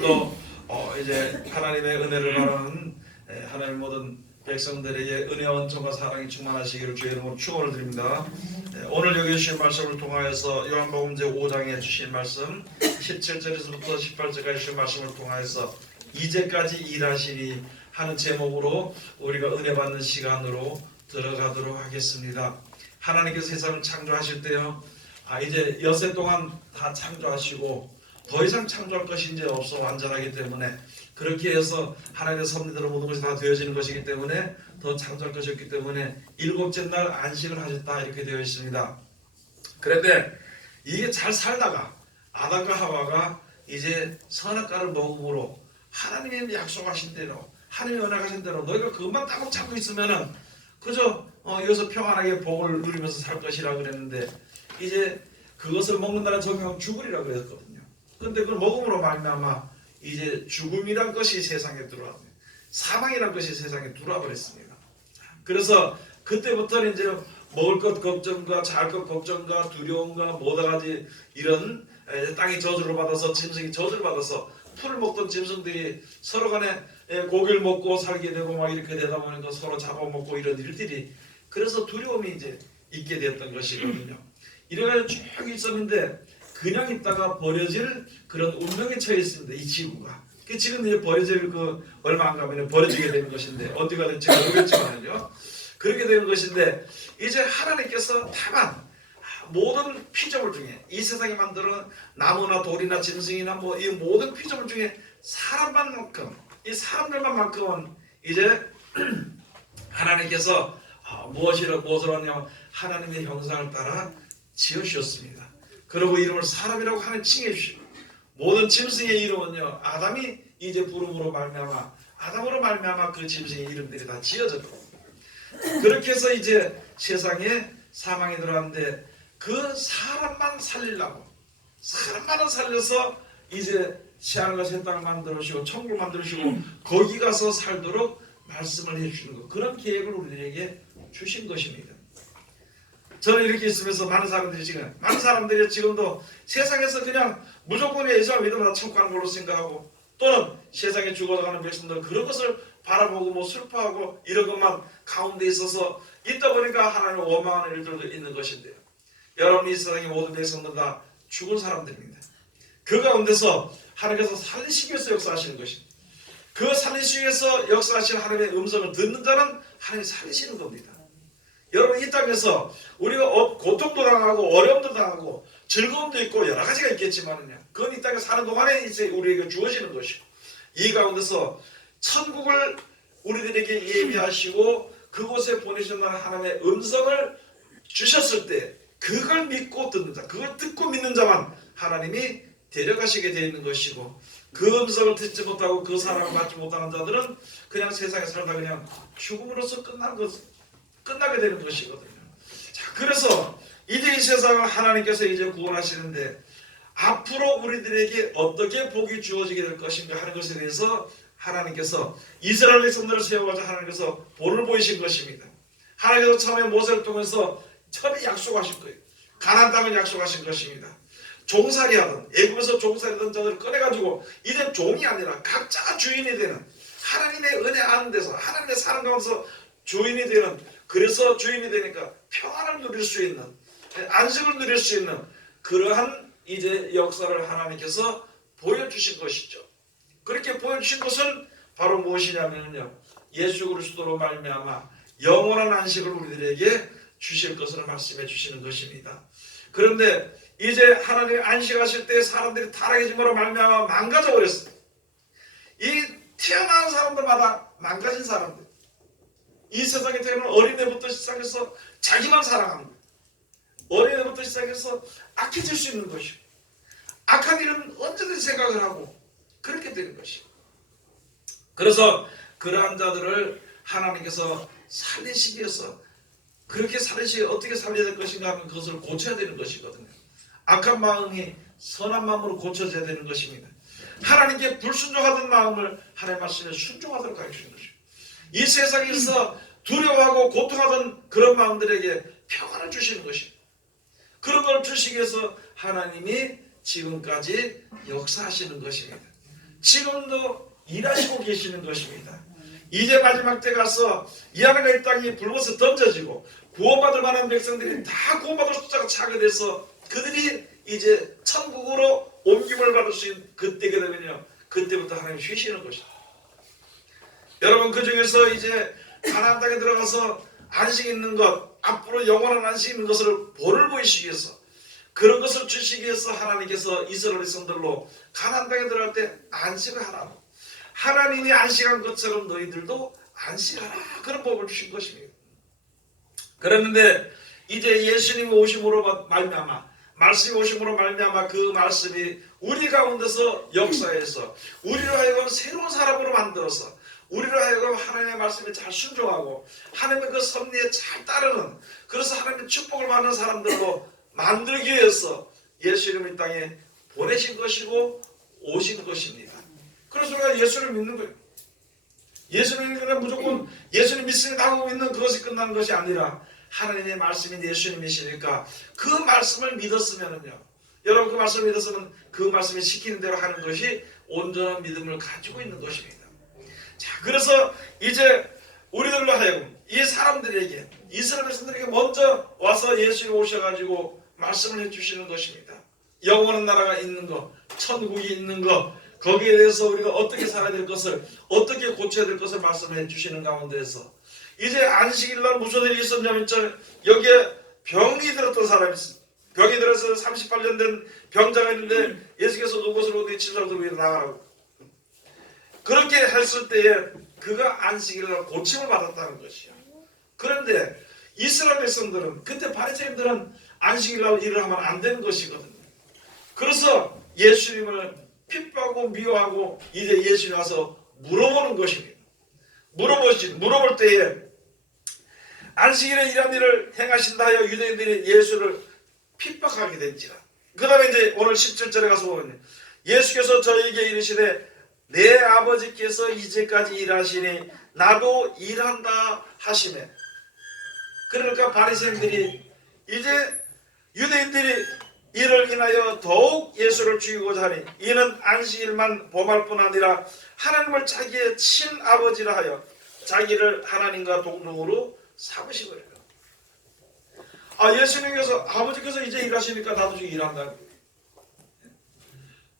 또 이제 하나님의 은혜를 바라는 하나님 모든 백성들에게 은혜와 은총과 사랑이 충만하시기를 주의 이름으로 축원을 드립니다. 오늘 여기 주신 말씀을 통하여서 요한복음 제5장에 주신 말씀 17절에서부터 18절까지 주신 말씀을 통하여서 이제까지 일하시니 하는 제목으로 우리가 은혜 받는 시간으로 들어가도록 하겠습니다. 하나님께서 세상을 창조하실 때요, 이제 엿새 동안 다 창조하시고 더 이상 창조할 것이 이제 없어 완전하기 때문에, 그렇게 해서 하나님의 섭리대로 모든 것이 다 되어지는 것이기 때문에 더 창조할 것이 없기 때문에 일곱째 날 안식을 하셨다 이렇게 되어 있습니다. 그런데 이게 잘 살다가 아담과 하와가 이제 선악과를 먹음으로 하나님이 약속하신 대로, 하나님이 언약하신 대로 너희가 그것만 따고 찾고 있으면은 그저 여기서 평안하게 복을 누리면서 살 것이라고 그랬는데, 이제 그것을 먹는다는 적용하면 죽으리라고 그랬거든요. 그런데 그걸 먹음으로 말미암아 이제 죽음이란 것이 세상에 들어와, 사망이란 것이 세상에 들어와 버렸습니다. 그래서 그때부터는 이제 먹을 것 걱정과 잘 것 걱정과 두려움과 모든 가지 이런 땅이 저주를 받아서, 짐승이 저주를 받아서 풀을 먹던 짐승들이 서로 간에 고기를 먹고 살게 되고 막 이렇게 되다 보니까 서로 잡아먹고 이런 일들이, 그래서 두려움이 이제 있게 됐던 것이거든요. 이래가지고 쭉 있었는데 그냥 있다가 버려질 그런 운명에 처해 있습니다. 이 지구가. 지금 이제 버려질 얼마 안 가면 버려지게 되는 것인데, 어디가 될지 모르겠지만요. 그렇게 되는 것인데, 이제 하나님께서 다만 모든 피조물 중에, 이 세상에 만드는 나무나 돌이나 짐승이나 이 모든 피조물 중에 사람만큼, 이 사람들만큼은 이제 하나님께서 무엇으로 하냐면 하나님의 형상을 따라 지으셨습니다. 그리고 이름을 사람이라고 하는 칭해 주시고, 모든 짐승의 이름은요 아담이 이제 부름으로 말미암아, 아담으로 말미암아 그 짐승의 이름들이 다 지어졌고, 그렇게 해서 이제 세상에 사망이 들어왔는데, 그 사람만 살리려고, 사람만을 살려서 이제 새하늘과 새 땅을 만들어주시고 천국을 만들어주시고 거기 가서 살도록 말씀을 해주시는 것, 그런 계획을 우리들에게 주신 것입니다. 저는 이렇게 있으면서 많은 사람들이 지금도 세상에서 그냥 무조건 예수를 믿으면 천국 가는 걸로 생각하고, 또는 세상에 죽어가는 백성들은 그런 것을 바라보고 슬퍼하고 이런 것만 가운데 있어서 있다 보니까 하나님을 원망하는 일들도 있는 것인데요. 여러분, 이 세상의 모든 백성들은 다 죽은 사람들입니다. 그 가운데서 하나님께서 살리시기 위해서 역사하시는 것입니다. 그 살리시기 위해서 역사하시는 하나님의 음성을 듣는 자는 하나님이 살리시는 겁니다. 여러분, 이 땅에서 우리가 고통도 당하고 어려움도 당하고 즐거움도 있고 여러 가지가 있겠지만은요, 그건 이 땅에 사는 동안에 이제 우리에게 주어지는 것이고, 이 가운데서 천국을 우리들에게 예비하시고 그곳에 보내셨다는 하나님의 음성을 주셨을 때, 그걸 믿고 듣는 자, 그걸 듣고 믿는 자만 하나님이 데려가시게 되어 있는 것이고, 그 음성을 듣지 못하고 그 사랑을 받지 못하는 자들은 그냥 세상에 살다 그냥 죽음으로써 끝나게 되는 것이거든요. 자, 그래서 이제 이 세상을 하나님께서 이제 구원하시는데, 앞으로 우리들에게 어떻게 복이 주어지게 될 것인가 하는 것에 대해서 하나님께서 이스라엘 백성들을 세워가지고 하나님께서 본을 보이신 것입니다. 하나님께서 처음에 모세를 통해서 처음에 약속하신 거예요. 가나안 땅을 약속하신 것입니다. 종살이하던, 애굽에서 종살이하던 자들을 꺼내가지고 이제 종이 아니라 각자가 주인이 되는, 하나님의 은혜 아는 데서, 하나님의 사랑 가운데서 주인이 되는, 그래서 주인이 되니까 평안을 누릴 수 있는, 안식을 누릴 수 있는 그러한 이제 역사를 하나님께서 보여주신 것이죠. 그렇게 보여주신 것은 바로 무엇이냐면요, 예수 그리스도로 말미암아 영원한 안식을 우리들에게 주실 것을 말씀해 주시는 것입니다. 그런데 이제 하나님이 안식하실 때 사람들이 타락해짐으로 말미암아 망가져 버렸어요. 이 태어난 사람들마다 망가진 사람들, 이 세상에 태어난 어린애부터 시작해서 자기만 사랑하는 거예요. 어린애부터 시작해서 악해질 수 있는 것이고, 악한 일은 언제든지 생각을 하고 그렇게 되는 것이고, 그래서 그러한 자들을 하나님께서 살리시기 위해서, 그렇게 어떻게 살려야 될 것인가 하면 그것을 고쳐야 되는 것이거든요. 악한 마음이 선한 마음으로 고쳐져야 되는 것입니다. 하나님께 불순종하던 마음을 하나님 말씀에 순종하도록 가르치는 것이고, 이 세상에서 두려워하고 고통하던 그런 마음들에게 평안을 주시는 것입니다. 그런 걸 주시기 위해서 하나님이 지금까지 역사하시는 것입니다. 지금도 일하시고 계시는 것입니다. 이제 마지막 때 가서 이 하나님의 땅이 불못에 던져지고 구원받을 만한 백성들이 다 구원받을 숫자가 차게 돼서 그들이 이제 천국으로 옮김을 받을 수 있는 그때가 되면요, 그때부터 하나님 쉬시는 것이다. 여러분, 그 중에서 이제 가나안 땅에 들어가서 안식 있는 것, 앞으로 영원한 안식 있는 것을 본을 보이시기 위해서, 그런 것을 주시기 위해서 하나님께서 이스라엘 백성들로 가나안 땅에 들어갈 때 안식을 하라고, 하나님이 안식한 것처럼 너희들도 안식하라, 그런 법을 주신 것입니다. 그랬는데 이제 예수님이 오심으로 말미암아, 말씀이 오심으로 말미암아 그 말씀이 우리 가운데서 역사해서 우리로 하여금 새로운 사람으로 만들어서 우리로 하여금 하나님의 말씀에 잘 순종하고 하나님의 그 섭리에 잘 따르는, 그래서 하나님의 축복을 받는 사람들로 만들기 위해서 예수님을 이 땅에 보내신 것이고 오신 것입니다. 그래서 우리가 예수를 믿는 거예요. 예수를 믿으면 무조건 예수님 믿습니다 하고 믿는 그것이 끝나는 것이 아니라 하나님의 말씀이 예수님이시니까 그 말씀을 믿었으면요, 여러분 그 말씀을 믿었으면 그 말씀이 시키는 대로 하는 것이 온전한 믿음을 가지고 있는 것입니다. 자, 그래서 이제 우리들로 하여금 이 사람들에게, 이스라엘 백성들에게 먼저 와서 예수님 오셔가지고 말씀을 해주시는 것입니다. 영원한 나라가 있는 것, 천국이 있는 것, 거기에 대해서 우리가 어떻게 살아야 될 것을, 어떻게 고쳐야 될 것을 말씀해 주시는 가운데에서 이제 안식일날 무슨 일이 있었냐면 여기에 병이 들었던 사람이 있어요. 병이 들어서 38년 된 병자가 있는데 예수께서 누구를 어디 치료하러 위로 나가라고 그렇게 했을 때에 그가 안식일날 고침을 받았다는 것이요. 그런데 이스라엘 백성들은, 그때 바리새인들은 안식일날 일을 하면 안 되는 것이거든요. 그래서 예수님을 핍박하고 미워하고 이제 예수님 와서 물어보는 것입니다. 물어볼 때에 안식일에 이런 일을 행하신다 하여 유대인들이 예수를 핍박하게 된지라. 그 다음에 이제 오늘 17절에 가서 보면 예수께서 저에게 이르시되 내 아버지께서 이제까지 일하시니 나도 일한다 하시네. 그러니까 바리새인들이 이제 유대인들이 이를 인하여 더욱 예수를 죽이고자 하니 이는 안식일만 범할 뿐 아니라 하나님을 자기의 친아버지라 하여 자기를 하나님과 동등으로 삼으시거든요. 예수님께서 아버지께서 이제 일하시니까 나도 지금 일한다.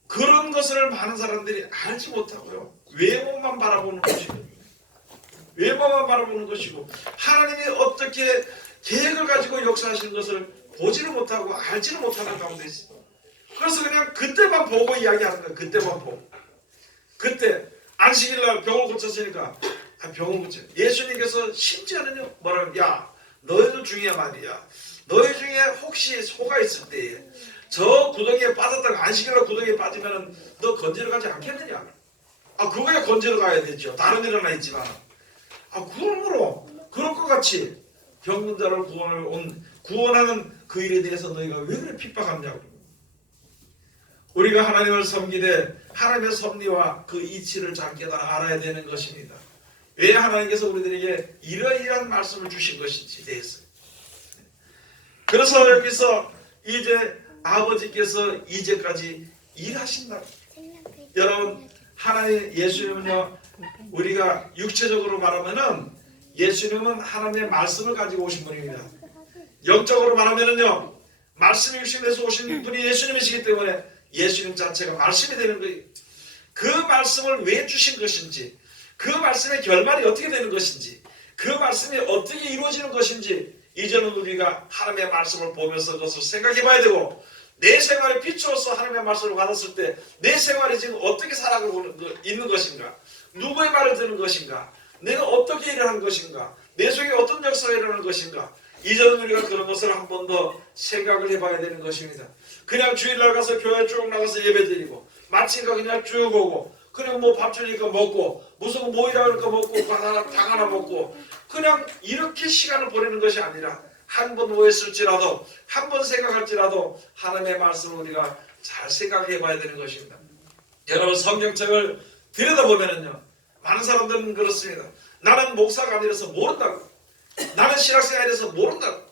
그런 것을 많은 사람들이 알지 못하고요, 외모만 바라보는 것이고, 외모만 바라보는 것이고 하나님이 어떻게 계획을 가지고 역사하시는 것을 보지를 못하고 알지를 못하는 가운데 있어요. 그래서 그냥 그때만 보고 이야기하는 거예요. 그때만 보고. 그때 안식일날 병을 고쳤으니까 병을 고쳐. 예수님께서 심지어는요 뭐라고, 야 너희들 중에 말이야, 너희 중에 혹시 소가 있을 때에 저 구덩이에 빠졌다가 안식일날 구덩이에 빠지면 너 건지러 가지 않겠느냐. 그거야 건지러 가야 되죠. 다른 일은 하나 있지만. 그러므로 그럴 것 같이 병든 자를 구원하는 그 일에 대해서 너희가 왜 그래 핍박하냐고. 우리가 하나님을 섬기되 하나님의 섭리와 그 이치를 잘 깨달아 알아야 되는 것입니다. 왜 하나님께서 우리들에게 이러이러한 말씀을 주신 것인지 대해서. 그래서 여기서 이제 아버지께서 이제까지 일하신다. 여러분, 하나님 예수님은요, 우리가 육체적으로 말하면은 예수님은 하나님의 말씀을 가지고 오신 분입니다. 영적으로 말하면은요, 말씀이 육신에서 오신 분이 예수님이시기 때문에 예수님 자체가 말씀이 되는 거예요. 그 말씀을 왜 주신 것인지, 그 말씀의 결말이 어떻게 되는 것인지, 그 말씀이 어떻게 이루어지는 것인지 이제는 우리가 하나님의 말씀을 보면서 그것을 생각해 봐야 되고, 내 생활에 비추어서 하나님의 말씀을 받았을 때 내 생활이 지금 어떻게 살아가고 있는 것인가, 누구의 말을 듣는 것인가, 내가 어떻게 일을 하는 것인가, 내 속에 어떤 역사가 일어나는 것인가, 이제는 우리가 그런 것을 한 번 더 생각을 해봐야 되는 것입니다. 그냥 주일날 가서 교회 쭉 나가서 예배드리고 마치니까 그냥 쭉 오고, 그냥 뭐 밥 주니까 먹고, 무슨 모이라 그러니까 먹고, 당 하나 먹고, 그냥 이렇게 시간을 보내는 것이 아니라 한 번 오했을지라도, 한 번 생각할지라도 하나님의 말씀을 우리가 잘 생각해 봐야 되는 것입니다. 여러분, 성경책을 들여다보면은요, 많은 사람들은 그렇습니다. 나는 목사가 아니라서 모른다고, 나는 신학생이 아니라서 모른다고.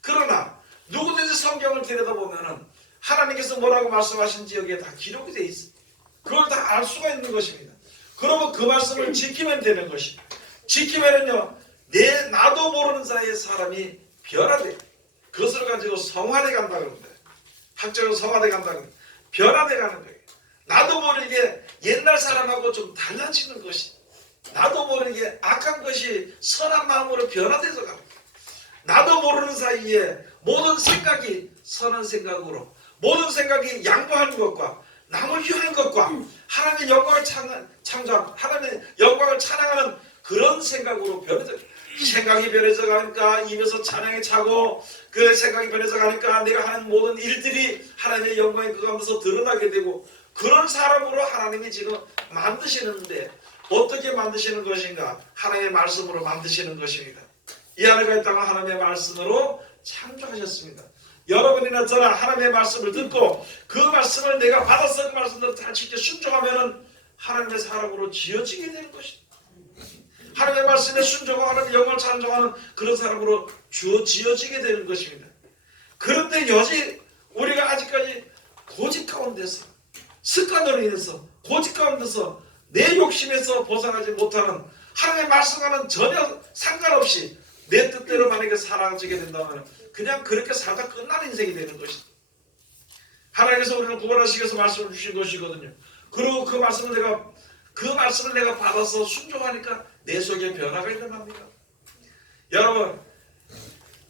그러나 누구든지 성경을 들여다보면은 하나님께서 뭐라고 말씀하신지 여기에 다 기록이 되어 있어요. 그걸 다 알 수가 있는 것입니다. 그러면 그 말씀을 지키면 되는 것입니다. 지키면은요, 나도 모르는 사이에 사람이 변화돼. 그것을 가지고 성화돼 간다 그럽니다. 학적으로 성화돼 간다 그럽니다. 변화돼 가는 거예요. 나도 모르게 옛날 사람하고 좀 달라지는 것이, 나도 모르게 악한 것이 선한 마음으로 변화돼서 갑니다. 나도 모르는 사이에 모든 생각이 선한 생각으로, 모든 생각이 양보하는 것과 남을 위한 것과 하나님의 영광을 창조한, 하나님의 영광을 찬양하는 그런 생각으로 변해져. 생각이 변해져 가니까 입에서 찬양이 차고, 그 생각이 변해져 가니까 내가 하는 모든 일들이 하나님의 영광이 그 가운데서 드러나게 되고, 그런 사람으로 하나님이 지금 만드시는데, 어떻게 만드시는 것인가? 하나님의 말씀으로 만드시는 것입니다. 이 안에 있다가 하나님의 말씀으로 창조하셨습니다. 여러분이나 저나 하나님의 말씀을 듣고 그 말씀을 내가 받아서 그 말씀대로 다 지켜 순종하면 하나님의 사람으로 지어지게 되는 것입니다. 하나님의 말씀에 순종하고 하나님의 영광을 찬송하는 그런 사람으로 지어지게 되는 것입니다. 그런데 여지 우리가 아직까지 고집 가운데서, 습관으로 인해서 고집 가운데서 내 욕심에서 벗어나지 못하는, 하나님의 말씀과는 전혀 상관없이 내 뜻대로 만약에 살아지게 된다면 그냥 그렇게 살다 끝나는 인생이 되는 것이다. 하나님께서 우리를 구원하시기 위해서 말씀을 주신 것이거든요. 그리고 그 말씀을 내가 받아서 순종하니까 내 속에 변화가 일어납니다. 여러분,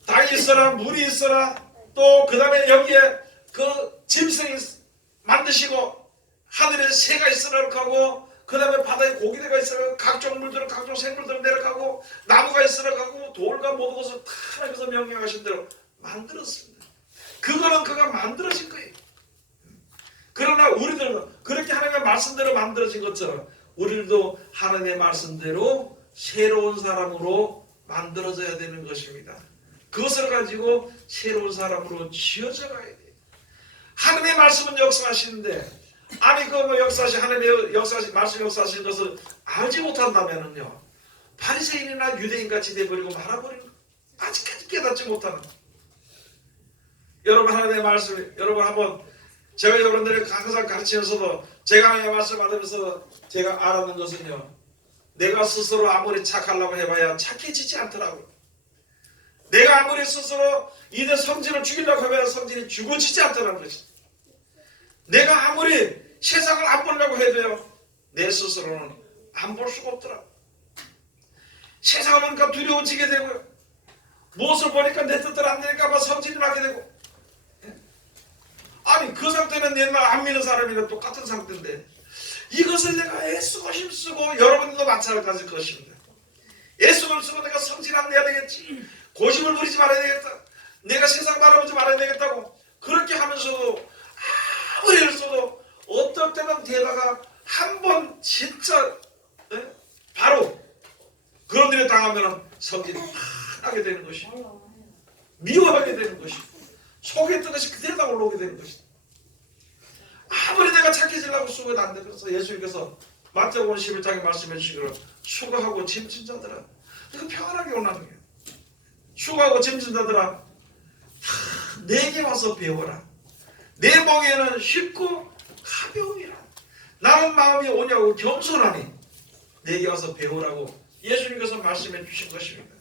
땅이 있어라 물이 있어라, 또 그 다음에 여기에 그 짐승이 만드시고 하늘에 새가 있으라 하고, 그 다음에 바다에 고기들가 있으라, 각종 물들은 각종 생물들은 내려가고, 나무가 있으라 하고, 돌과 모든 것을 다 하나님께서 명령하신 대로 만들었습니다. 그거는 그가 만들어진 거예요. 그러나 우리들은 그렇게 하나님의 말씀대로 만들어진 것처럼 우리들도 하나님의 말씀대로 새로운 사람으로 만들어져야 되는 것입니다. 그것을 가지고 새로운 사람으로 지어져 가야 돼요. 하나님의 말씀은 역사하시는데, 아니 하나님의 말씀 역사하시는 것을 알지 못한다면은요, 바리새인이나 유대인같이 돼버리고 말아버리는 거예요. 아직까지 깨닫지 못하는 거예요. 여러분, 하나님의 말씀, 여러분 한번, 제가 여러분들이 항상 가르치면서도 제가 하나님의 말씀 받으면서 제가 알았는 것은요, 내가 스스로 아무리 착하려고 해봐야 착해지지 않더라고요. 내가 아무리 스스로 이내 성질을 죽이려고 해봐야 성질이 죽어지지 않더라는 것이. 내가 아무리 세상을 안 보려고 해도요, 내 스스로는 안 볼 수가 없더라고요. 세상을 보니까 두려워지게 되고요, 무엇을 보니까 내 뜻대로 안 되니까 막 성질이 나게 되고. 아니, 그 상태는 옛날 안 믿는 사람이랑 똑같은 상태인데, 이것을 내가 애쓰고 힘쓰고, 여러분들도 마찬가지일 것입니다. 애쓰고 힘쓰고 내가 성질 안 내야 되겠지, 고집을 부리지 말아야 되겠다, 내가 세상 바라보지 말아야 되겠다고 그렇게 하면서도 아무리 했어도 어떨 때는 되다가 한 번 진짜 바로 그런 일에 당하면 성질이 나게 되는 것이, 미워하게 되는 것이, 속에 있던 것이 그대로 다 올라오게 되는 것이. 아무리 내가 착해지려고 수고해도 안 돼. 그래서 예수님께서 마태복음 11장에 말씀해 주시기로, 수고하고 짐진 자들아, 이거 평안하게 오라는 거예요. 수고하고 짐진 자들아, 다 내게 와서 배워라. 내 멍에는 쉽고 가벼움이라. 나는 마음이 오냐고 겸손하니 내게 와서 배우라고 예수님께서 말씀해 주신 것입니다.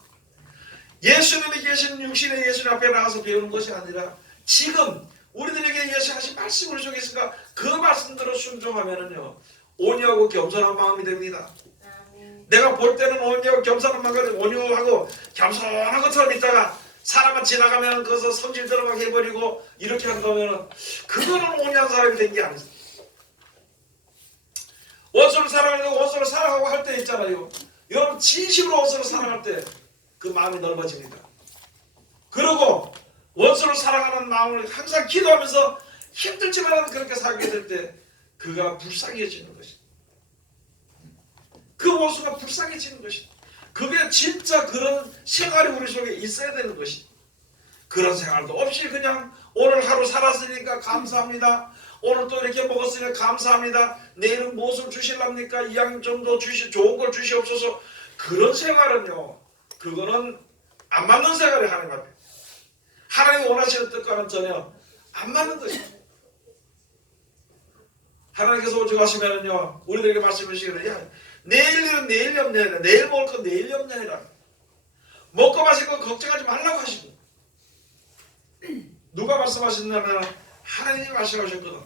예수님이 계신 육신의 예수님 앞에 나가서 배우는 것이 아니라, 지금 우리들에게 예수하신 말씀을 속에서가 그 말씀대로 순종하면은요, 온유하고 겸손한 마음이 됩니다. 내가 볼 때는 온유하고 겸손한 마음이, 온유하고 겸손한 것처럼 있다가 사람만 지나가면 그것을 성질대로 막 해버리고 이렇게 한다면 그거는 온유한 사람이 된 게 아니죠. 원수를 사랑하고 원수를 사랑하고 할 때 있잖아요. 여러분, 진심으로 원수를 사랑할 때 그 마음이 넓어집니다. 그리고 원수를 사랑하는 마음을 항상 기도하면서 힘들지만 그렇게 살게 될 때 그가 불쌍해지는 것입니다. 그 원수가 불쌍해지는 것입니다. 그게 진짜 그런 생활이 우리 속에 있어야 되는 것입니다. 그런 생활도 없이 그냥 오늘 하루 살았으니까 감사합니다, 오늘 또 이렇게 먹었으니까 감사합니다, 내일은 무엇을 주실랍니까, 이왕 좀 더 좋은 걸 주시옵소서, 그런 생활은요, 그거는 안 맞는 생활이 하나님 앞에, 하나님이 원하시는 뜻과는 전혀 안 맞는 것입니다. 하나님께서 오직 하시면은요, 우리들에게 말씀하시기를, 야, 내일 일은 내일 염려해라. 내일 먹을 건 내일 염려해라. 먹고 마실 건 걱정하지 말라고 하시고. 누가 말씀하셨냐면 하나님이 말씀하셨거든.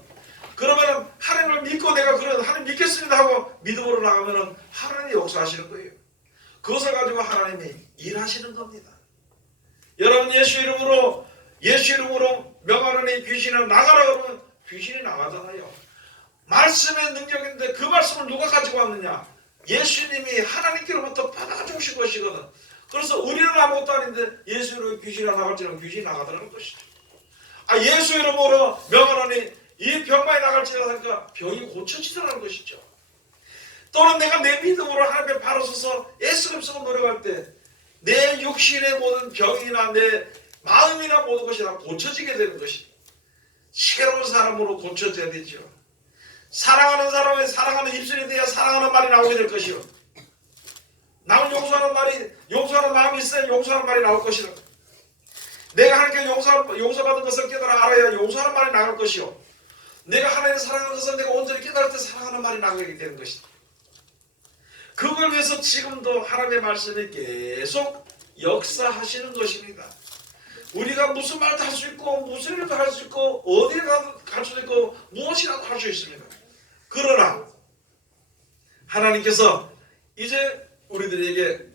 그러면은 하나님을 믿고 내가 그런 하나님 믿겠습니다 하고 믿음으로 나가면은 하나님이 역사하시는 거예요. 그것을 가지고 하나님이 일하시는 겁니다. 여러분, 예수 이름으로 명하노니 귀신을 나가라 그러면 귀신이 나가잖아요. 말씀의 능력인데 그 말씀을 누가 가지고 왔느냐? 예수님이 하나님께로부터 받아가지고 오신 것이거든. 그래서 우리는 아무것도 아닌데 예수 이름으로 귀신이 나갈지는 귀신이 나가더라는 것이죠. 예수 이름으로 명하노니 이 병만이 나갈지라 하니까 병이 고쳐지더라는 것이죠. 또는 내가 내 믿음으로 하나님께 바로 서서 애쓰고 노력할 때 내 육신의 모든 병이나 내 마음이나 모든 것이 다 고쳐지게 되는 것입니다. 새로운 사람으로 고쳐져야 되죠. 사랑하는 사람의 사랑하는 입술이 돼야 사랑하는 말이 나오게 될 것이요. 남을 용서하는 마음이 있어야 용서하는 말이 나올 것이라. 내가 하나님께 용서받은 것을 깨달아 알아야 용서하는 말이 나올 것이요. 내가 하나님을 사랑하는 것을 내가 온전히 깨달을 때 사랑하는 말이 나오게 되는 것이다. 그걸 위해서 지금도 하나님의 말씀이 계속 역사하시는 것입니다. 우리가 무슨 말도 할 수 있고 무슨 일도 할 수 있고 어디에 갈 수도 있고 무엇이라도 할 수 있습니다. 그러나 하나님께서 이제 우리들에게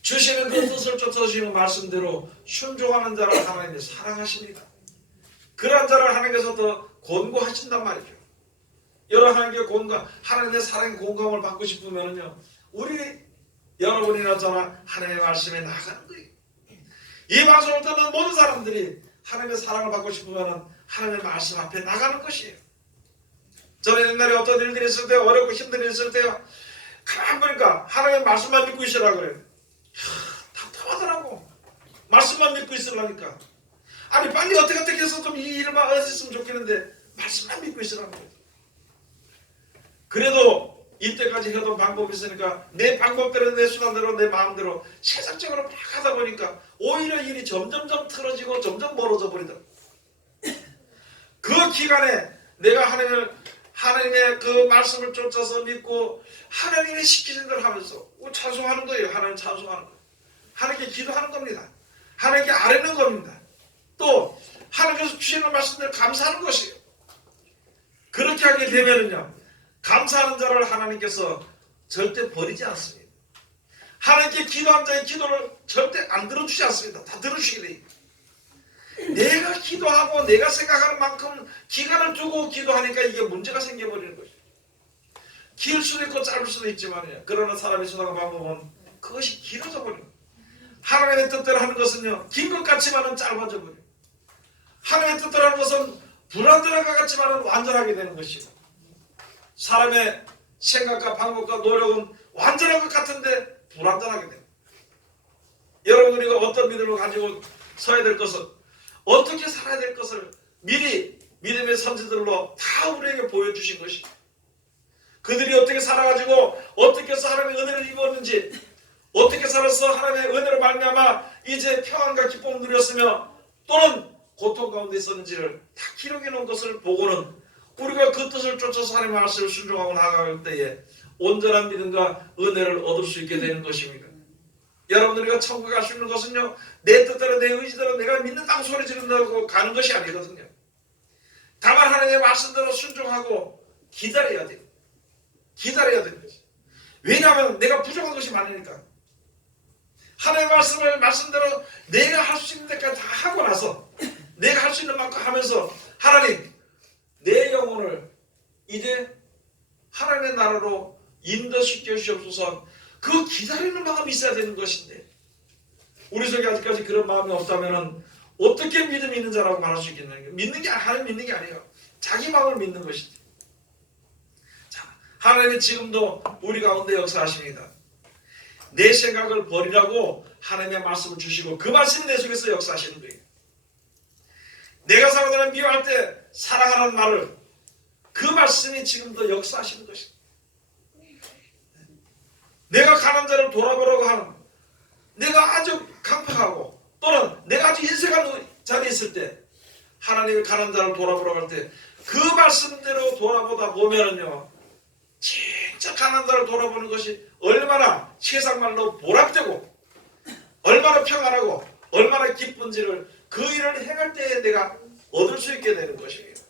주시는 그 뜻을 쫓아주시는 말씀대로 순종하는 자를 하나님이 사랑하십니다. 그러한 자를 하나님께서 더 권고하신단 말이죠. 여러분, 하나님의 사랑의 공감을 받고 싶으면요, 여러분이나 저나 하나님의 말씀에 나가는 거예요. 이 방송을 듣는 모든 사람들이 하나님의 사랑을 받고 싶으면 하나님의 말씀 앞에 나가는 것이에요. 저는 옛날에 어떤 일들이 있을 때, 어렵고 힘든 일이 있을 때요, 가만 보니까 하나님의 말씀만 믿고 있으라 그래요. 답답하더라고. 말씀만 믿고 있으라니까. 아니, 빨리 어떻게 해서 좀 이 일을 막았으면 좋겠는데 말씀만 믿고 있으라는 거예요. 그래도 이때까지 해던 방법이 있으니까 내 방법대로, 내 수단대로, 내 마음대로 세상적으로 막 하다 보니까 오히려 일이 점점점 틀어지고 점점 멀어져 버리더라. 그 기간에 내가 하나님의 그 말씀을 쫓아서 믿고 하나님이 시키는 대로 하면서 찬송하는 거예요. 하나님 찬송하는 거예요. 하나님께 기도하는 겁니다. 하나님께 아뢰는 겁니다. 또 하나님께서 주시는 말씀대로 감사하는 것이에요. 그렇게 하게 되면은요, 감사하는 자를 하나님께서 절대 버리지 않습니다. 하나님께 기도한 자의 기도를 절대 안 들어주지 않습니다. 다 들어주시게 돼요. 내가 기도하고 내가 생각하는 만큼 기간을 두고 기도하니까 이게 문제가 생겨버리는 거죠. 길 수도 있고 짧을 수도 있지만요, 그러나 사람이 수단과 방법은 그것이 길어져 버려요. 하나님의 뜻대로 하는 것은요, 긴 것 같지만은 짧아져 버려요. 하나님의 뜻대로 하는 것은 불완전한 것 같지만은 완전하게 되는 것이고, 사람의 생각과 방법과 노력은 완전한 것 같은데 불완전하게 됩니다. 여러분, 우리가 어떤 믿음을 가지고 서야 될 것을, 어떻게 살아야 될 것을 미리 믿음의 선지들로 다 우리에게 보여주신 것입니다. 그들이 어떻게 살아가지고 어떻게 해서 하나님의 은혜를 입었는지, 어떻게 살아서 하나님의 은혜로 말미암아 이제 평안과 기쁨을 누렸으며 또는 고통 가운데 있었는지를 다 기록해 놓은 것을 보고는 우리가 그 뜻을 쫓아서 하나님의 말씀을 순종하고 나아갈 때에 온전한 믿음과 은혜를 얻을 수 있게 되는 것입니다. 여러분들이 천국에 갈 수 있는 것은요, 내 뜻대로 내 의지대로 내가 믿는다고 소리 지른다고 가는 것이 아니거든요. 다만 하나님의 말씀대로 순종하고 기다려야 돼요. 기다려야 되는 거지. 왜냐하면 내가 부족한 것이 많으니까. 하나님의 말씀대로 내가 할 수 있는 데까지 다 하고 나서 내가 할 수 있는 만큼 하면서 하나님, 내 영혼을 이제 하나님의 나라로 인도시켜 주시옵소서. 그 기다리는 마음이 있어야 되는 것인데, 우리 속에 아직까지 그런 마음이 없다면 어떻게 믿음이 있는 자라고 말할 수 있겠느냐. 하나님 믿는 게 아니에요. 자기 마음을 믿는 것이지. 자, 하나님이 지금도 우리 가운데 역사하십니다. 내 생각을 버리라고 하나님의 말씀을 주시고 그 말씀이 내 속에서 역사하시는 거예요. 내가 사람들을 미워할 때 사랑하는 말을, 그 말씀이 지금도 역사하시는 것입니다. 내가 가난 자를 돌아보라고 하는, 내가 아주 강팍하고 또는 내가 아주 인색한 자리에 있을 때 하나님이 가난 자를 돌아보라고 할 때 그 말씀대로 돌아보다 보면은요, 진짜 가나안 나라를 돌아보는 것이 얼마나 세상 말로 보람되고 얼마나 평안하고 얼마나 기쁜지를 그 일을 행할 때에 내가 얻을 수 있게 되는 것입니다.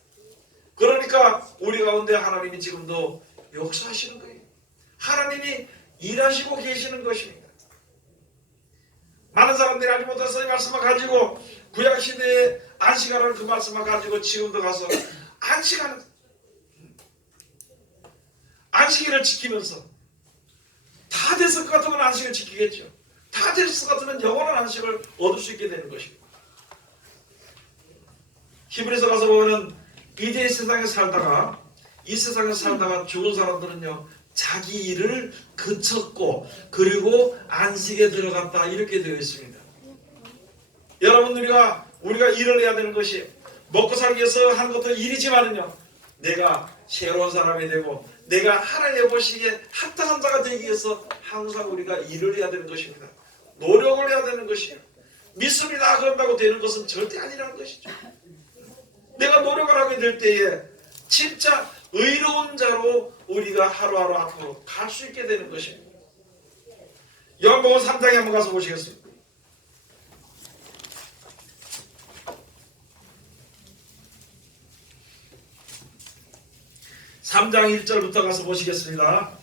그러니까 우리 가운데 하나님이 지금도 역사하시는 거예요. 하나님이 일하시고 계시는 것입니다. 많은 사람들이 알지 못해서 이 말씀을 가지고 구약시대에 안식하라는 그 말씀을 가지고 지금도 가서 안식일을 지키면서 다 됐을 것 같으면 안식을 지키겠죠. 다 됐을 것 같으면 영원한 안식을 얻을 수 있게 되는 것입니다. 히브리서 가서 보면은 이제 이 세상에 살다가 죽은 사람들은요, 자기 일을 그쳤고 그리고 안식에 들어갔다 이렇게 되어 있습니다. 여러분, 우리가 일을 해야 되는 것이 먹고 살기 위해서 하는 것도 일이지만은요, 내가 새로운 사람이 되고 내가 하나님 보시기에 합당한 자가 되기 위해서 항상 우리가 일을 해야 되는 것입니다. 노력을 해야 되는 것이에요. 믿습니다 그런다고 되는 것은 절대 아니라는 것이죠. 내가 노력을 하게 될 때에 진짜 의로운 자로 우리가 하루하루 앞으로 갈 수 있게 되는 것입니다. 요한복음 3장에 한번 가서 보시겠습니다. 3장 1절부터 가서 보시겠습니다.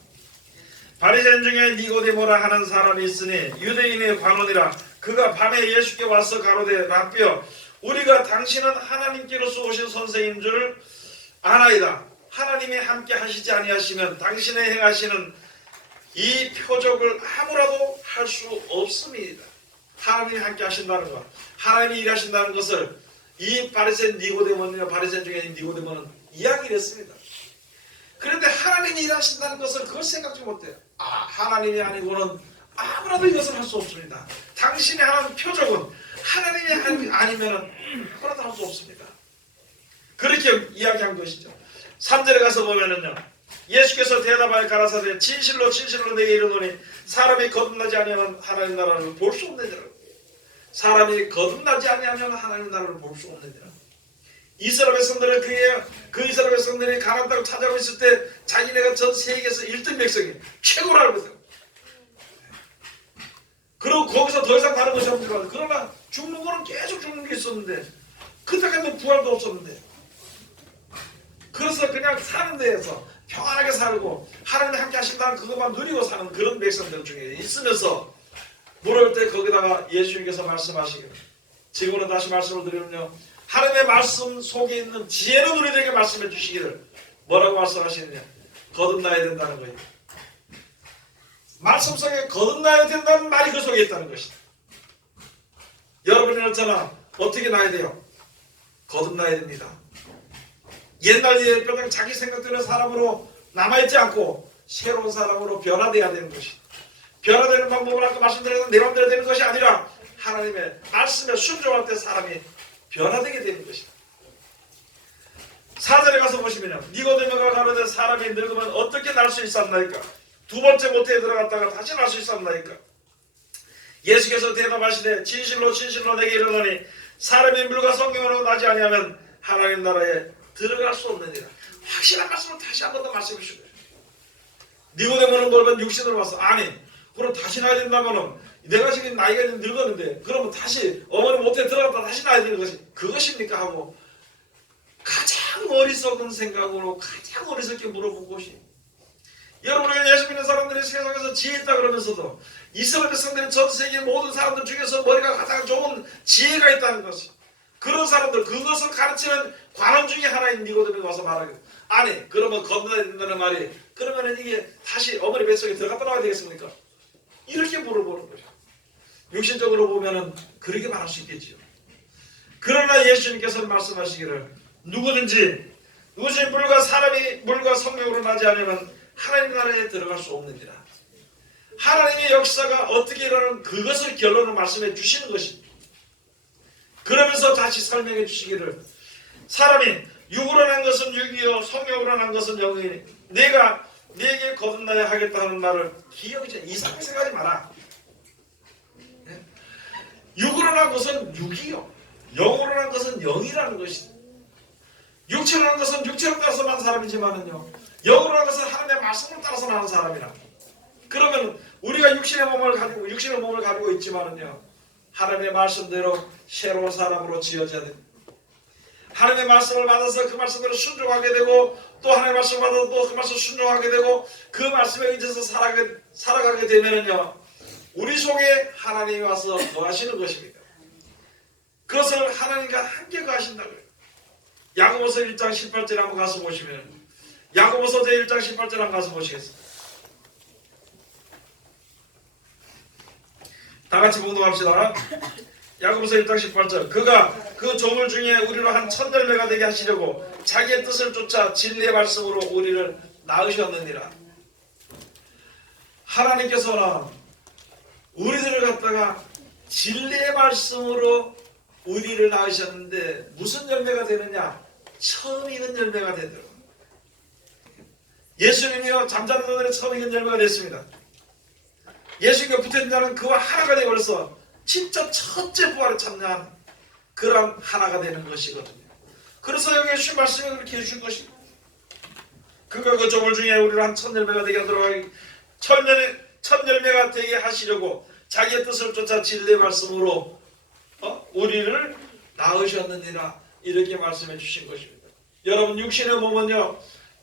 바리새인 중에 니고데모라 하는 사람이 있으니 유대인의 관원이라. 그가 밤에 예수께 와서 가로되 라삐여, 우리가 당신은 하나님께로서 오신 선생인 줄 아나이다. 하나님이 함께 하시지 아니하시면 당신의 행하시는 이 표적을 아무라도 할 수 없습니다. 하나님이 함께 하신다는 것, 하나님이 일하신다는 것을 이 바리새인 니고데모는, 바리새인 중에 니고데모는 이야기를 했습니다. 그런데 하나님이 일하신다는 것을 그걸 생각지 못해요. 하나님이 아니고는 아무라도 이것을 할 수 없습니다. 당신이 하는 표적은 하나님이 아니면 아무라도 할 수 없습니다. 그렇게 이야기한 것이죠. 3절에 가서 보면은요, 예수께서 대답하여 가라사대 진실로 진실로 내게 이르노니 사람이 거듭나지 아니하면 하나님 나라를 볼 수 없느니라. 사람이 거듭나지 아니하면 하나님 나라를 볼 수 없느니라. 이스라엘 백성들은 그 이스라엘 백성들이 가나안 땅을 찾아오고 있을 때 자기네가 전 세계에서 1등 백성이 최고로 알고 있어요. 그리고 거기서 더 이상 다른 것이 없는. 그러나 죽는 거는 계속 죽는 게 있었는데 그때까지는 부활도 없었는데, 그래서 그냥 사는 데에서 평안하게 살고 하나님이 함께 하신다는 그것만 누리고 사는 그런 백성들 중에 있으면서 물을 때 거기다가 예수님께서 말씀하시기를, 지금은 다시 말씀을 드리면요, 하나님의 말씀 속에 있는 지혜는 우리들에게 말씀해 주시기를 뭐라고 말씀하시느냐, 거듭나야 된다는 거예요. 말씀 속에 거듭나야 된다는 말이 그 속에 있다는 것이다. 여러분이 그렇잖아. 어떻게 나야 돼요? 거듭나야 됩니다. 옛날 예배당 자기 생각대로 사람으로 남아있지 않고 새로운 사람으로 변화되어야 되는 것이다. 변화되는 방법을 아까 말씀드렸던 내 맘대로 되는 것이 아니라 하나님의 말씀에 순종할 때 사람이 변화되게 되는 것이다. 4절에 가서 보시면요, 니고데모가 가로되 사람이 늙으면 어떻게 날 수 있었나이까? 두 번째 모태에 들어갔다가 다시 날 수 있었나이까? 예수께서 대답하시되 진실로 진실로 내게 이르노니 사람이 물과 성령으로 나지 아니하면 하나님 나라에 들어갈 수 없느니라. 확실한 말씀을 다시 한 번 더 말씀해 주시고요. 니고데모는 그러면 육신으로 와서, 아니 그럼 다시 나야 된다면은 내가 지금 나이가 늙었는데 그러면 다시 어머니 모태에 들어갔다 다시 나야 되는 것이 그것입니까? 하고 가장 어리석은 생각으로 가장 어리석게 물어본 것이, 여러분에게 예수 믿는 사람들이 세상에서 지혜 있다 그러면서도 이스라엘 백성들이 전 세계 모든 사람들 중에서 머리가 가장 좋은 지혜가 있다는 것이, 그런 사람들, 그것을 가르치는 관원 중에 하나인 니고데모가 와서 말하게, 아니 그러면 건너야 된다는 말이, 그러면 이게 다시 어머니 뱃속에 들어갔다 나와야 되겠습니까? 이렇게 물어보는 거죠. 육신적으로 보면은 그렇게 말할 수 있겠지요. 그러나 예수님께서는 말씀하시기를 누구든지 사람이 물과 성령으로 나지 않으면 하나님 나라에 들어갈 수 없느니라. 하나님의 역사가 어떻게 일어나는 그것을 결론으로 말씀해 주시는 것입니다. 그러면서 다시 설명해 주시기를 사람이 육으로 난 것은 육이요 성령으로 난 것은 영이니 내가 네게 거듭나야 하겠다 하는 말을 기억이지 이상하게 생각하지 마라. 육으로 난 것은 육이요 영으로 난 것은 영이라는 것이다. 육체로 하는 것은 육체를 따라서 하는 사람이지만은요, 영으로 하는 것은 하나님의 말씀을 따라서 하는 사람이라. 그러면 우리가 육신의 몸을 가지고 있지만은요, 하나님의 말씀대로 새로운 사람으로 지어져야 됩니다. 하나님의 말씀을 받아서 그 말씀대로 순종하게 되고, 또 하나님의 말씀을 받아서 또 그 말씀을 순종하게 되고, 그 말씀에 의지해서 살아가게 되면은요, 우리 속에 하나님이 와서 거하시는 것입니다. 그것을 하나님과 함께 거하신다고요. 야고보서 1장 18절에 한번 가서 보시면, 야고보서 제1장 18절에 한번 가서 보시겠습니다. 다 같이 봉독합시다. 야고보서 1장 18절. 그가 그 종을 중에 우리로 한 1000열매가 되게 하시려고 자기의 뜻을 쫓아 진리의 말씀으로 우리를 낳으셨느니라. 하나님께서는 우리들을 갖다가 진리의 말씀으로 우리를 낳으셨는데 무슨 열매가 되느냐? 처음 익은 열매가 되더라고요. 예수님이요, 잠자는 자들의 처음 익은 열매가 됐습니다. 예수님과 붙어있는 자는 그와 하나가 되어버려서 진짜 첫째 부활에 참여한 그런 하나가 되는 것이거든요. 그래서 여기 주신 말씀이 그렇게 해주신 것입니다. 그가 그 종을 중에 우리를 한 1000열매가 되게 하도록 1000열매가 되게 하시려고 자기의 뜻을 쫓아 진리의 말씀으로 우리를 낳으셨느니라, 이렇게 말씀해 주신 것입니다. 여러분, 육신의 몸은요,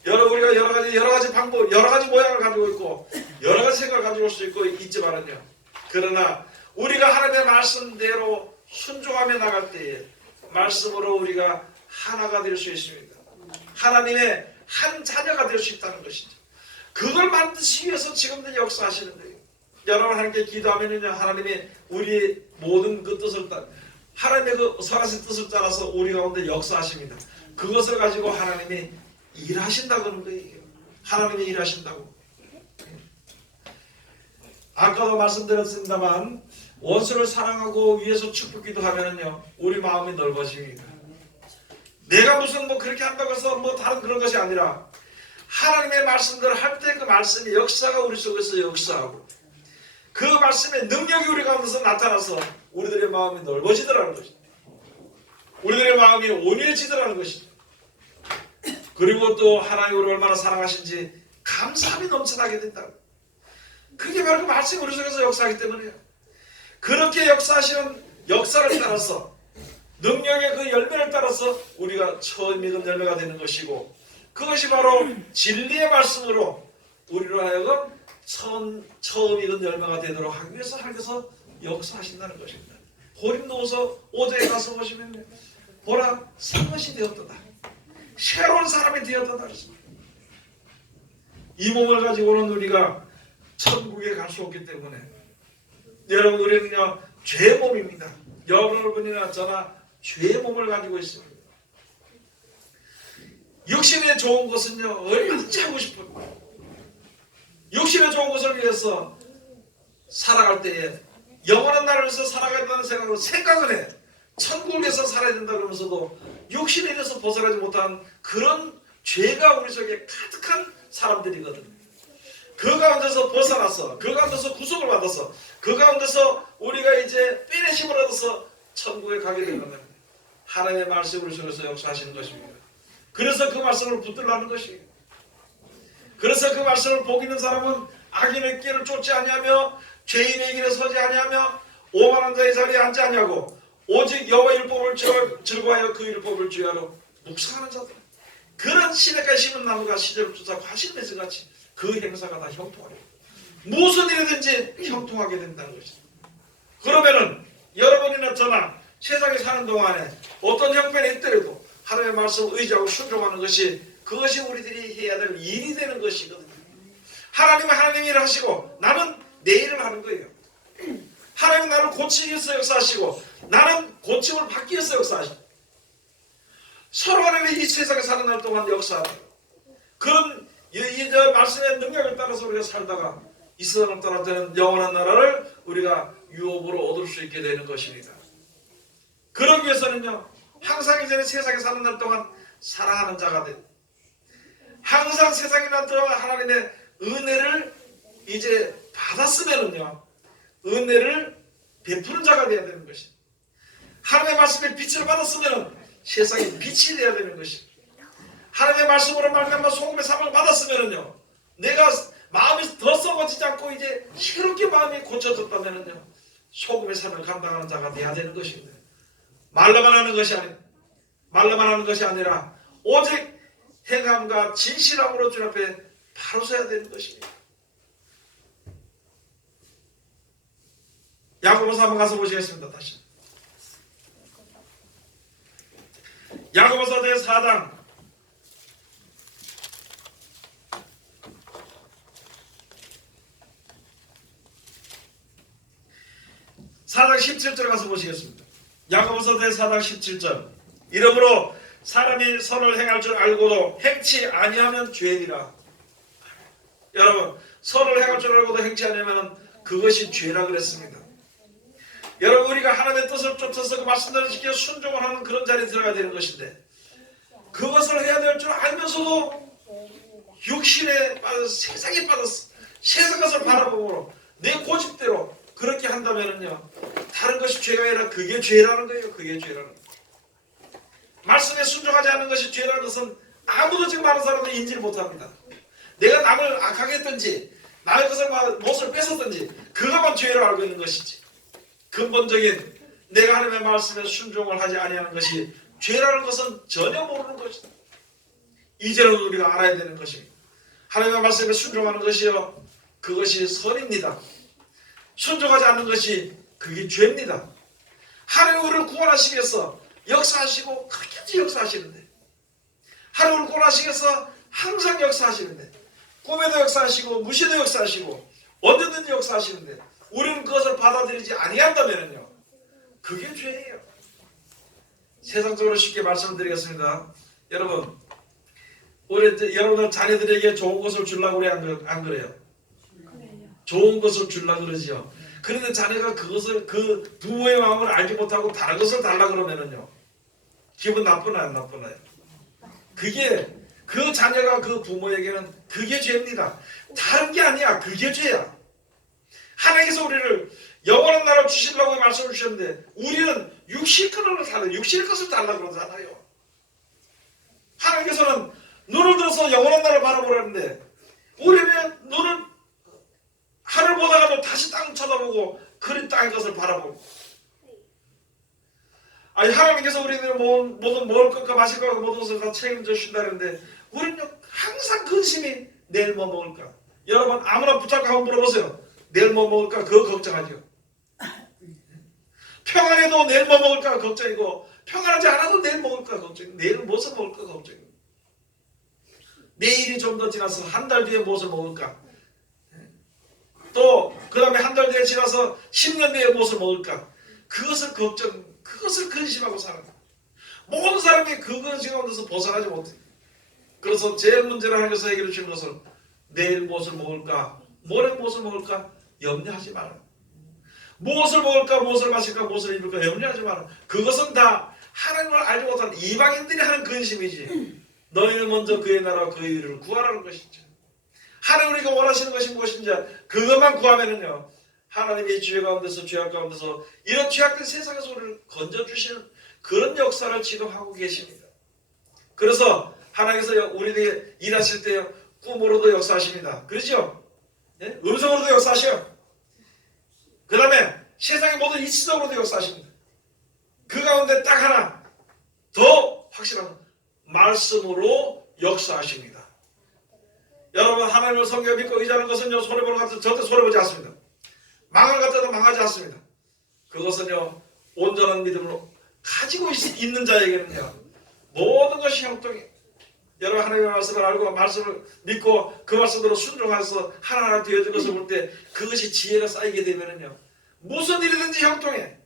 우리가 여러 가지 방법, 여러 가지 모양을 가지고 있고 여러 가지 생각을 가지고 올 수 있고 있지만은요, 그러나 우리가 하나님의 말씀대로 순종하며 나갈 때에 말씀으로 우리가 하나가 될 수 있습니다. 하나님의 한 자녀가 될 수 있다는 것이죠. 그걸 만드시기 위해서 지금도 역사하시는 거예요. 여러분, 하나님께 기도하면은요, 하나님이 우리 모든 그 뜻을 하나님의 그 선하신 뜻을 따라서 우리 가운데 역사하십니다. 그것을 가지고 하나님이 일하신다는 거예요. 하나님이 일하신다고. 아까도 말씀드렸습니다만, 원수를 사랑하고 위에서 축복기도 하면은요, 우리 마음이 넓어집니다. 내가 무슨 그렇게 한다고 해서 다른 그런 것이 아니라 하나님의 말씀대로 할 때 그 말씀의 역사가 우리 속에서 역사하고 그 말씀의 능력이 우리 가운데서 나타나서 우리들의 마음이 넓어지더라는 것입니다. 우리들의 마음이 온유해지더라는 것입니다. 그리고 또 하나님이 우리를 얼마나 사랑하신지 감사함이 넘쳐나게 된다. 그게 바로 그 말씀이 우리 속에서 역사하기 때문이에요. 그렇게 역사하시는 역사를 따라서, 능력의 그 열매를 따라서 우리가 처음 익은 열매가 되는 것이고, 그것이 바로 진리의 말씀으로 우리로 하여금 처음 익은 열매가 되도록 하기 위해서 하나님께서 역사하신다는 것입니다. 고린도후서 5장에 가서 보시면, 보라, 새 것이 되었도다, 새로운 사람이 되었도다 그랬습니다. 이 몸을 가지고는 우리가 천국에 갈 수 없기 때문에, 여러분, 우리는요, 죄의 몸입니다. 여러분이나 저나 죄의 몸을 가지고 있습니다. 육신에 좋은 것은요, 얼마든지 하고 싶어요. 육신에 좋은 것을 위해서 살아갈 때에 영원한 나라를 위해서 살아가야 된다는 생각으로 생각은 해. 천국에서 살아야 된다 그러면서도 육신에 대해서 벗어나지 못한 그런 죄가 우리 속에 가득한 사람들이거든요. 그 가운데서 벗어나서, 그 가운데서 구속을 받아서, 그 가운데서 우리가 이제 빼내심을 얻어서 천국에 가게 되는 하나님의 말씀을 우리 속에서 역사하시는 것입니다. 그래서 그 말씀을 붙들라는 것이에요. 그래서 그 말씀을 복 있는 사람은 악인의 길을 쫓지 아니하며 죄인의 길에 서지 아니하며 오만한 자의 자리에 앉지 아니하고 오직 여호와 율법을 즐거워하여 그 율법을 주야로 묵상하는 자들. 그런 시내까지 심은 나무가 시절을 쫓아 과실 맺은 같이 그 행사가 다 형통하게 됩니다. 무슨 일이든지 형통하게 된다는 것입니다. 그러면은 여러분이나 저나 세상에 사는 동안에 어떤 형편이 있더라도 하나님의 말씀을 의지하고 순종하는 것이, 그것이 우리들이 해야 될 일이 되는 것이거든요. 하나님은 하나님 일을 하시고 나는 내 일을 하는 거예요. 하나님은 나를 고치기 위해서 역사하시고 나는 고침을 받기 위해서 역사하시고, 서로 간에 이 세상에 사는 날 동안 역사하는 그런 이 말씀의 능력을 따라서 우리가 살다가 이 세상을 떠날 때는 영원한 나라를 우리가 유업으로 얻을 수 있게 되는 것입니다. 그러기 위해서는요, 항상 이전에 세상에 사는 날 동안 사랑하는 자가 돼. 항상 세상에 난 동안 하나님의 은혜를 이제 받았으면은요, 은혜를 베푸는 자가 되어야 되는 것입니다. 하나님의 말씀에 빛을 받았으면 세상에 빛이 되어야 되는 것입니다. 하나님의 말씀으로 말미암아 소금의 사명을 받았으면은요, 내가 마음이 더 썩어지지 않고 이제 새롭게 마음이 고쳐졌다면은요, 소금의 사명을 감당하는 자가 돼야 되는 것입니다. 말로만 하는 것이 아니라 오직 행함과 진실함으로 주 앞에 바로 서야 되는 것입니다. 야고보서 한번 가서 보시겠습니다. 다시 야고보서 제4장 4장 17절 가서 보시겠습니다. 야고보서 제4장 17절. 이러므로 사람이 선을 행할 줄 알고도 행치 아니하면 죄니라. 여러분, 선을 행할 줄 알고도 행치 아니하면 그것이 죄라 그랬습니다. 여러분, 우리가 하나님의 뜻을 쫓아서 그 말씀대로 지켜 순종을 하는 그런 자리에 들어가야 되는 것인데, 그것을 해야 될 줄 알면서도 육신에 빠져서 세상에 빠져서 세상 것을 바라보고 내 고집대로 그렇게 한다면은요, 다른 것이 죄가 아니라 그게 죄라는 거예요. 그게 죄라는 거예요. 말씀에 순종하지 않는 것이 죄라는 것은 아무도 지금 많은 사람도 인지를 못합니다. 내가 남을 악하게 했든지 남의 것을 무엇을 뺏었든지 그것만 죄를 알고 있는 것이지, 근본적인 내가 하나님의 말씀에 순종을 하지 아니하는 것이 죄라는 것은 전혀 모르는 것이다. 이제는 우리가 알아야 되는 것입니다. 하나님의 말씀에 순종하는 것이요, 그것이 선입니다. 순종하지 않는 것이 그게 죄입니다. 하나님 우리를 구원하시기 위해서 역사하시고 그렇게 역사하시는데, 하나님 우리를 구원하시기 위해서 항상 역사하시는데, 꿈에도 역사하시고 무시도 역사하시고 언제든지 역사하시는데 우리는 그것을 받아들이지 아니한다면요, 그게 죄예요. 세상적으로 쉽게 말씀드리겠습니다. 여러분, 우리 여러분들 자녀들에게 좋은 것을 주려고 그래, 안 그래요? 좋은 것을 주려고 그러지요. 그런데 자녀가 그것을, 그 부모의 마음을 알지 못하고 다른 것을 달라고 그러면은요, 기분 나쁘나요, 안 나쁘나요? 그게 그 자녀가 그 부모에게는 그게 죄입니다. 다른 게 아니야. 그게 죄야. 하나님께서 우리를 영원한 나라를 주시려고 말씀을 주셨는데 우리는 육신의 것을 달라고 그러잖아요. 하나님께서는 눈을 들어서 영원한 나라를 바라보라는데 우리는 눈을 하늘 보다가도 다시 땅 쳐다보고 그린 땅의 것을 바라보고, 아니 하나님께서 우리들 모든 먹을 것과 마실 것과 모든 것을 다 책임져 주신다는데 우리는 항상 근심이 내일 뭐 먹을까. 여러분 아무나 붙잡고 한번 물어보세요. 내일 뭐 먹을까 그거 걱정하죠. 평안해도 내일 뭐 먹을까 걱정이고, 평안하지 않아도 내일 먹을까 걱정이고, 내일 무엇을 먹을까 걱정이고, 내일이 좀 더 지나서 한 달 뒤에 무엇을 먹을까, 또 그 다음에 한 달 뒤에 지나서 10년 뒤에 무엇을 먹을까, 그것을 근심하고 사는 거예요. 모든 사람이 그 근심 가운데서 벗어나지 못해요. 그래서 제 문제를 하나님께서 해결해 주시는 것은 내일 무엇을 먹을까, 모레 무엇을 먹을까 염려하지 마라. 무엇을 먹을까, 무엇을 마실까, 무엇을 입을까 염려하지 마라. 그것은 다 하나님을 알지 못하는 이방인들이 하는 근심이지, 너희는 먼저 그의 나라와 그의 의를 구하라는 것이죠. 하나님 우리가 원하시는 것이 무엇인지 그것만 구하면은요, 하나님이 죄 가운데서, 죄악 가운데서 이런 죄악된 세상에서 우리를 건져주시는 그런 역사를 지금 하고 계십니다. 그래서 하나님께서 우리에게 일하실 때 꿈으로도 역사하십니다. 그렇죠? 네? 음성으로도 역사하셔요. 그 다음에 세상의 모든 이치적으로도 역사하십니다. 그 가운데 딱 하나 더 확실한 말씀으로 역사하십니다. 여러분 하나님을 섬겨 믿고 의지하는 것은요, 손해보는 것 같아도 절대 손해보지 않습니다. 망할 것 같아도 망하지 않습니다. 그것은요, 온전한 믿음으로 가지고 있는 자에게는요, 모든 것이 형통해. 여러분 하나님의 말씀을 알고 말씀을 믿고 그 말씀대로 순종해서 하나하나 되어진 것을 볼 때 그것이 지혜가 쌓이게 되면은요, 무슨 일이든지 형통해.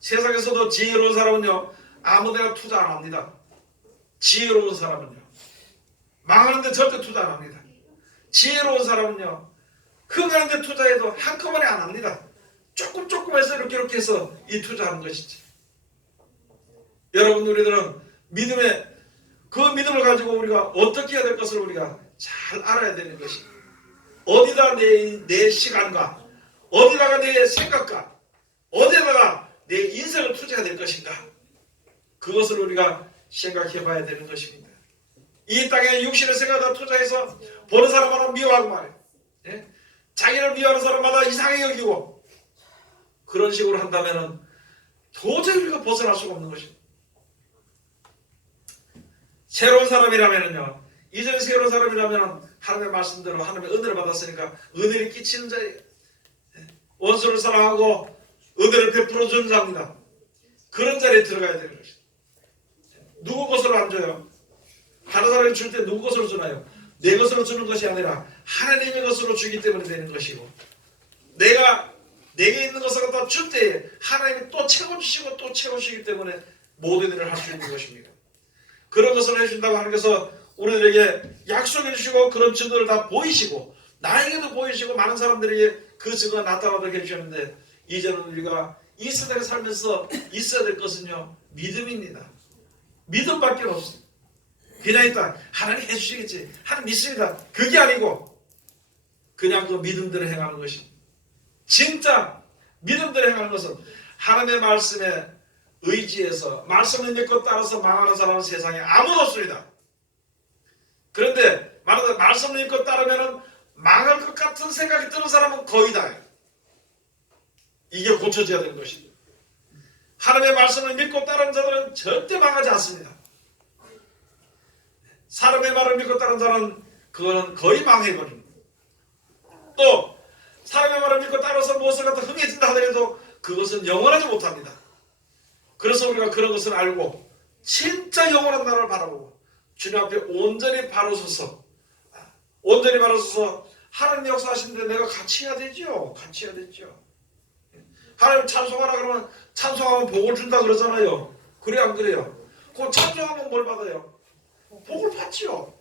세상에서도 지혜로운 사람은요, 아무데나 투자 안 합니다. 지혜로운 사람은요, 망하는데 절대 투자 안 합니다. 지혜로운 사람은요, 흥하는데 투자해도 한꺼번에 안 합니다. 조금 해서 이렇게 해서 이 투자하는 것이지. 여러분 우리들은 그 믿음을 가지고 우리가 어떻게 해야 될 것을 우리가 잘 알아야 되는 것입니다. 어디다 내 시간과 어디다가 내 생각과 어디다가 내 인생을 투자해야 될 것인가, 그것을 우리가 생각해 봐야 되는 것입니다. 이 땅에 육신의 생각을 투자해서 보는 사람마다 미워하고 말이에요. 예? 자기를 미워하는 사람마다 이상하게 여기고 그런 식으로 한다면 도저히 우리가 벗어날 수가 없는 것입니다. 새로운 사람이라면요, 이전에 새로운 사람이라면 하나님의 말씀대로 하나님의 은혜를 받았으니까 은혜를 끼치는 자예요. 원수를 사랑하고 은혜를 베풀어 주는 자입니다. 그런 자리에 들어가야 되는 것입니다. 누구 것으로 안 줘요? 다른 사람이 줄 때 누구 것으로 주나요? 내 것으로 주는 것이 아니라 하나님의 것으로 주기 때문에 되는 것이고, 내게 있는 것을 갖다 줄 때에 하나님이 또 채워주시고 또 채우시기 때문에 모든 일을 할 수 있는 것입니다. 그런 것을 해준다고 하나님께서 우리들에게 약속해 주시고 그런 증거를 다 보이시고 나에게도 보이시고 많은 사람들에게 그 증거가 나타나도록 해주셨는데, 이제는 우리가 이 세상에 살면서 있어야 될 것은요, 믿음입니다. 믿음밖에 없습니다. 그냥 일단 하나님 해주시겠지, 하나님 믿습니다, 그게 아니고 그냥 그 믿음대로 행하는 것입니다. 진짜 믿음대로 행하는 것은 하나님의 말씀에 의지해서 말씀을 믿고 따라서 망하는 사람은 세상에 아무도 없습니다. 그런데 말하자면 말씀을 믿고 따르면 망할 것 같은 생각이 드는 사람은 거의 다예요. 이게 고쳐져야 되는 것입니다. 하나님의 말씀을 믿고 따르는 자들은 절대 망하지 않습니다. 사람의 말을 믿고 따르는 자는 그거는 거의 망해버립니다. 또 사람의 말을 믿고 따라서 무엇을 갖다 흥해진다 하더라도 그것은 영원하지 못합니다. 그래서 우리가 그런 것을 알고 진짜 영원한 나라를 바라보고 주님 앞에 온전히 바로 서서 하나님 역사하시는데 내가 같이 해야 되죠. 같이 해야 되죠. 하나님 찬송하라 그러면 찬송하면 복을 준다 그러잖아요. 그래 안 그래요? 그 찬송하면 뭘 받아요? 복을 받죠.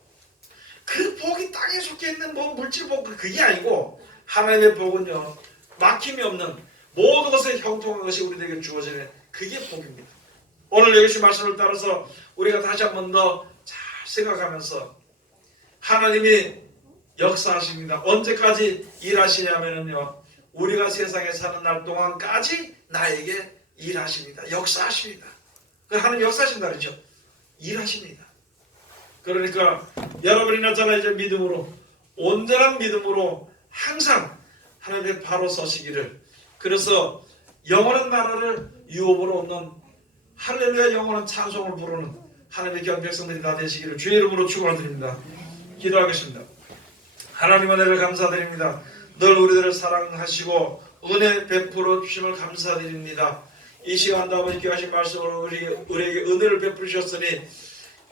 그 복이 땅에 속해 있는 뭐 물질 복 그게 아니고 하나님의 복은요, 막힘이 없는 모든 것에 형통한 것이 우리에게 주어지는 그게 복입니다. 오늘 여기서 말씀을 따라서 우리가 다시 한 번 더 잘 생각하면서 하나님이 역사하십니다. 언제까지 일하시냐면요, 우리가 세상에 사는 날 동안까지 나에게 일하십니다. 역사하십니다. 하나님 역사하신다 그러죠. 일하십니다. 그러니까 여러분이나 저나 이제 믿음으로, 온전한 믿음으로 항상 하나님의 바로 서시기를, 그래서 영원한 나라를 유업으로 얻는 할렐루야 영원한 찬송을 부르는 하나님의 귀한 백성들이 다 되시기를 주의 이름으로 축원드립니다. 기도하겠습니다. 하나님 은혜를 감사드립니다. 늘 우리들을 사랑하시고 은혜 베풀어 주심을 감사드립니다. 이 시간도 아버지 귀하신 말씀으로 우리에게 은혜를 베푸셨으니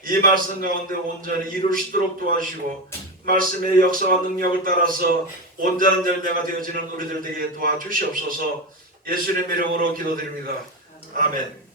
이 말씀 가운데 온전히 이룰 수 있도록 도와주시고 말씀의 역사와 능력을 따라서 온전한 열매가 되어지는 우리들 되게 도와주시옵소서. 예수님의 이름으로 기도드립니다. 아멘.